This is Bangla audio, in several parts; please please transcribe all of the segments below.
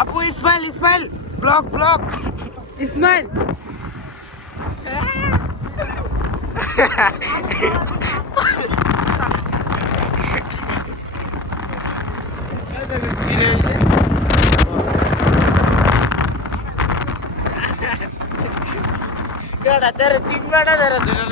আপু ইসমাইল ইসমাইল ব্লক ব্লক ইসমাইল কেডা তেরে তিন বেটা ধরে ধরে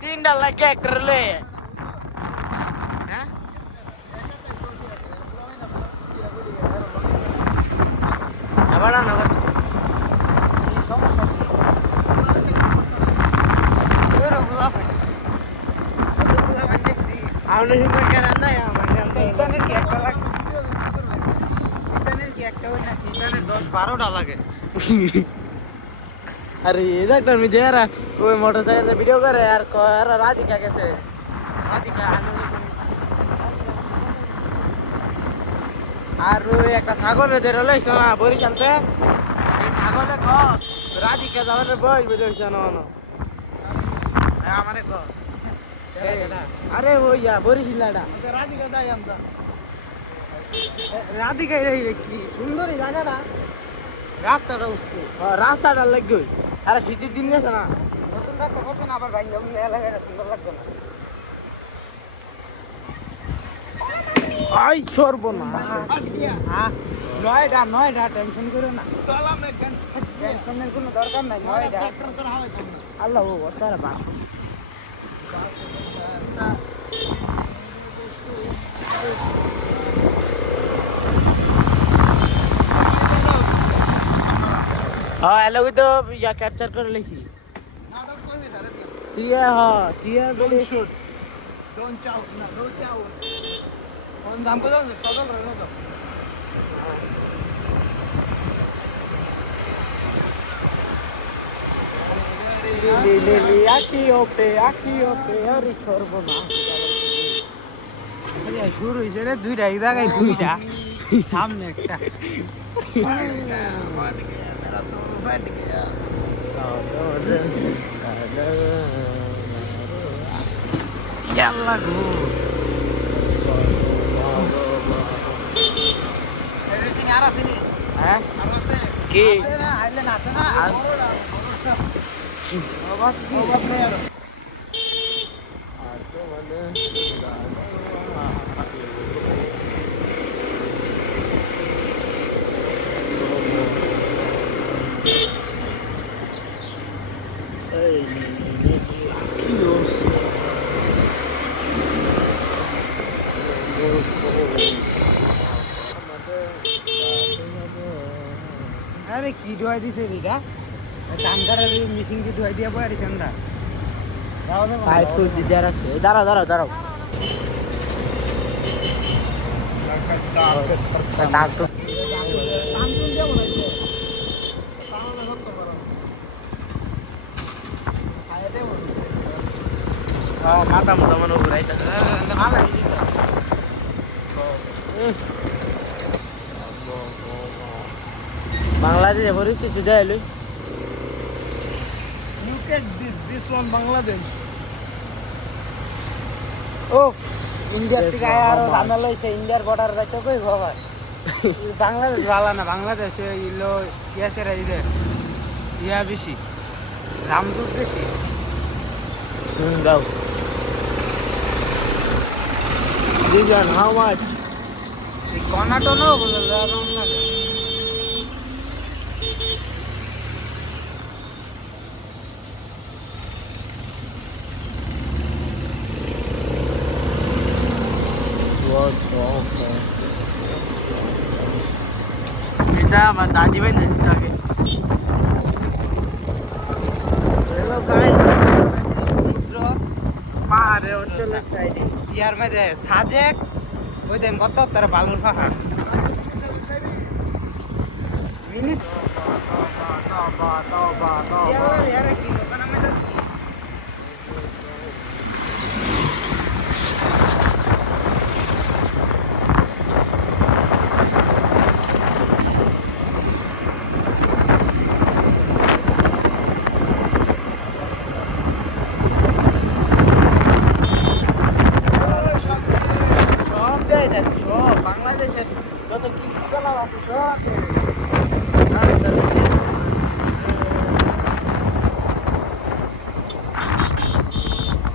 তিনটা লাগে একটা লে আবার না করছে আমরা শুনতে কেন না ইন্টারনেট কি একটা লাগে ইন্টারনেট কি একটা হয় না ইন্টারনেট 10-12টা লাগে अरे इधर तो मुझे यार कोई मोटरसाइकिल से वीडियो करे यार राधिका कैसे राधिका আর একটা ছাগলের ধরে লইছ না বরিশালতে এই ছাগলে ক রাধিকা যাওয়ার বই বুঝছ না আমারে ক আরে ওই বরিশালটা রাধিকা যাই আমরা রাধিকা কি সুন্দর এই জায়গাটা রাস্তাটা উঠছে রাস্তাটা লাগবে আরে শীতের দিন গেছে না নতুন রাস্তা করছে না আবার ভাই এলাকাটা সুন্দর লাগবে না আই সর্বনাশ নয়টা টেনশন করো না টেনশনের কোনো দরকার নাই নয়টা আল্লাহ ও তারা বাস हाँ हेलो तो या कैप्चर कर लेसी तिया हाँ तिया बोले शूट डोंट चाउ ना नो चाउ कौन दाम को दो सदल रहने दो ले आकी ओपे अरे সর্বনা আরে শুরু হইছে রে দুইটা এই জায়গায় দুইটা সামনে একটা बैठ गया yalla go everything ara sini ha ki aile na ase na obat ki obat nahi aro ar to mane अरे की धोई दिसे रीटा टांगार मिसिंग की धोई दिया पड़ी चंदा पाइप सूट दिया रखे दाঁড়াও মাথা মোটা মনে ঘুরাইতেছে ভালো বাংলাদেশে পরিস্থিতি দেখাইলো look at this one Bangladesh ও ইন্ডিয়ার থেকে আর ধান্দা লইছে ইন্ডিয়ার বর্ডার যাইতে কই বাবা বাংলাদেশ ভালো না বাংলাদেশে ইলো গ্যাসের ইয়া বেশি দাম বেশি যাও দিগান হাউ মাচ এই কর্নাটো না বলে রাউন্ড না এটা আমার দাদি ভাই না দিতে আগে হ্যালো গাইস সমুদ্র পাহাড়ের অঞ্চলের সাইডে ইয়ার মধ্যে সাজেক ওই দেন কত তার বালুর পাহাড় মিনিস ইয়ার কি দোকান মধ্যে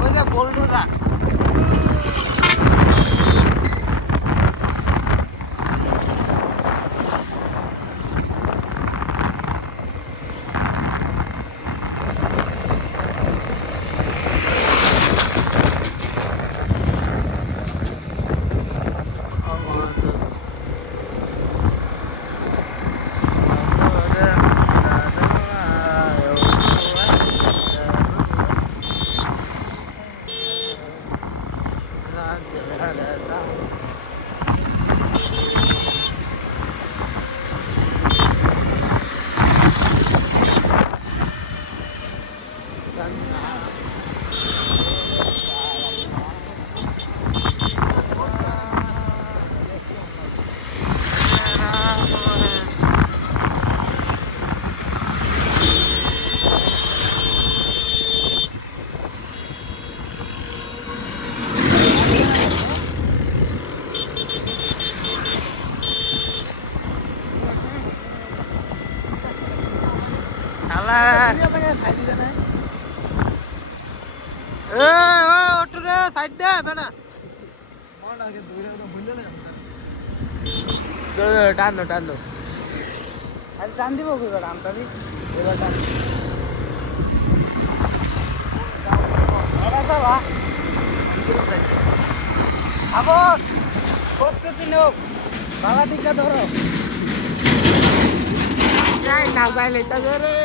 ওই যে বোলডোজার সাইড দে বেটা টানো টানো আরে টান দিব কি বেটা আমটা দি এবার টান এরা বাবা আবার প্রস্তুতি নাও বাবা টিকা ধরো নাই না চাইলে চাষে রে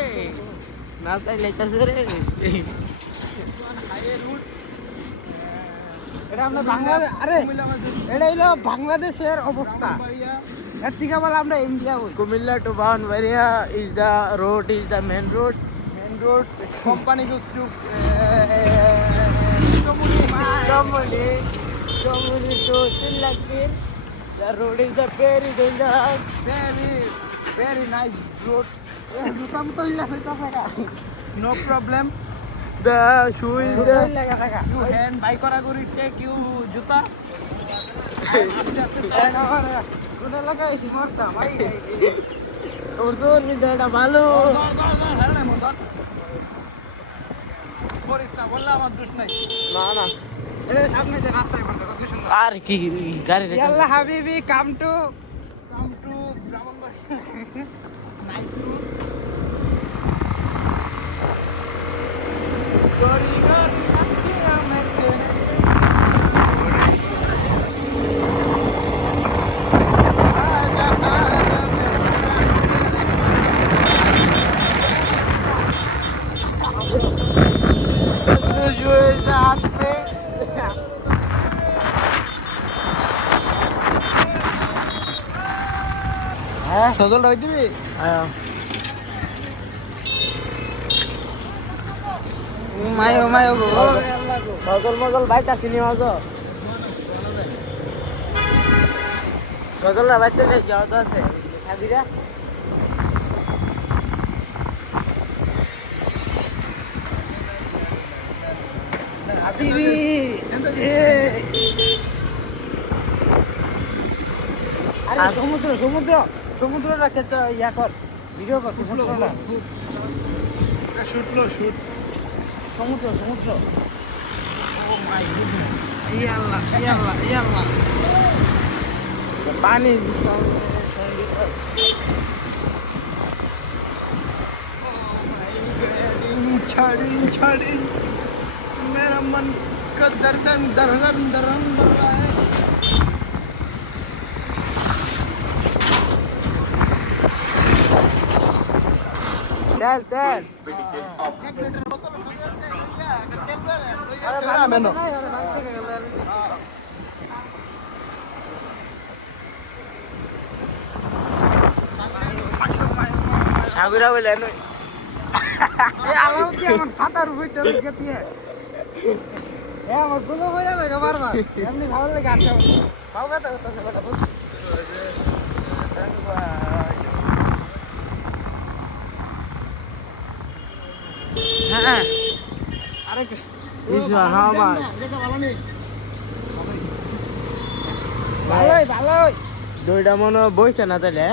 না চাইলে চাষে রে এটা আমরা বাংলাদেশ আরে এটা হলো বাংলাদেশের অবস্থা এর থেকে বলে আমরা ইন্ডিয়া হই Comilla to Brahmanbaria is the road is the main road company to Chomoli to Silakir. The road is the very dangerous, very nice road. No problem. The shoe is the. You can buy koraguri take you juta. Kuda laga isi morta, mai. Urso ni dada balu. Morita, bolla amar dush nai. Na. সামনে যে রাস্তায় আর কি গাড়ি দেখে আল্লাহ হাবিবি come to Brahmanbari nice root গরি গরি নাচি আমাকে সজল রাখ দিবি মায়ো মায়ো গো সজল মজল বাইটা চিনি মাছ সজল না বাইতে নেই যাও তো আছে সাদিরা হাবিবি আরে সমুদ্রটা ক্ষেত্রে ইয়া কর ভিডিও কর সমুদ্রটা শুট সমুদ্র ও মাই গুডনেস ইয়াল্লাহ পানি छड़ी मेरा मन का दर्दन दरगन दरम कर रहा है तेल সাগুরা বলে আলাউদ্দি আমার ফাটার উপরে গেতি আমার গুলো হয়ে লাগে বারবার এমনি ভালো লাগে আচ্ছা পাবে তো কথা বুঝ হ্যাঁ আরে ইসমান আমার দেখা ভালো নেই ভালোই দইটা মনে হয় বইছে না তাহলে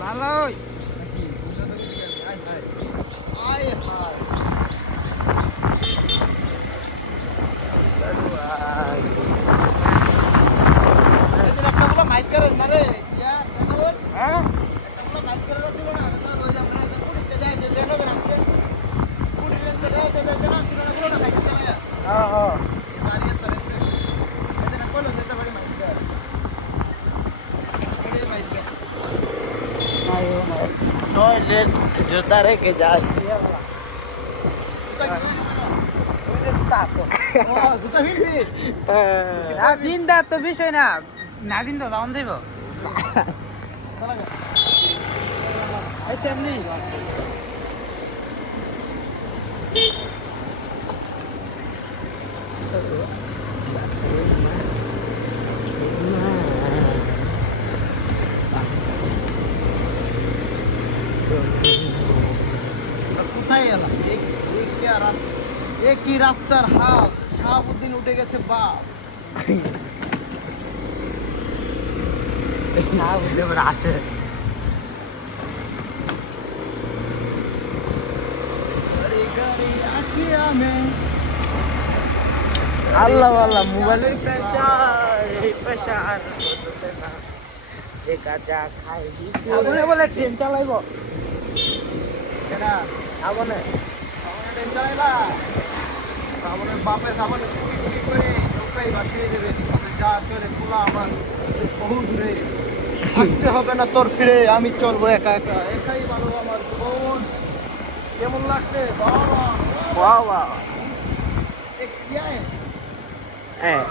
ভালোই হ্যাঁ টয়লেট জুতা রেখে যাস বিন্দা তো বিষয় না না বিন্দা দাম দেব তেমনি কোথায় এলাম এ কি রাস্তার হাল শাহাবুদ্দিন উঠে গেছে বাপ আছে আল্লাহ আল্লাহ মোবাইলের প্রেশার যে গাজা খাই আপনি বলে ট্রেন চালাইব আবনে ট্রেন চালাইবা সামনের বাপে সামনে চুরি করে নৌকাই বাসিয়ে দেবে যা চলে খোলা আমার বহু দূরে আসতে হবে না তোর ফিরে আমি চলবো একা একা একাই ভালো আমার জীবন কেমন লাগছে বাবা বাহ বাহ এ কি আয় হ্যাঁ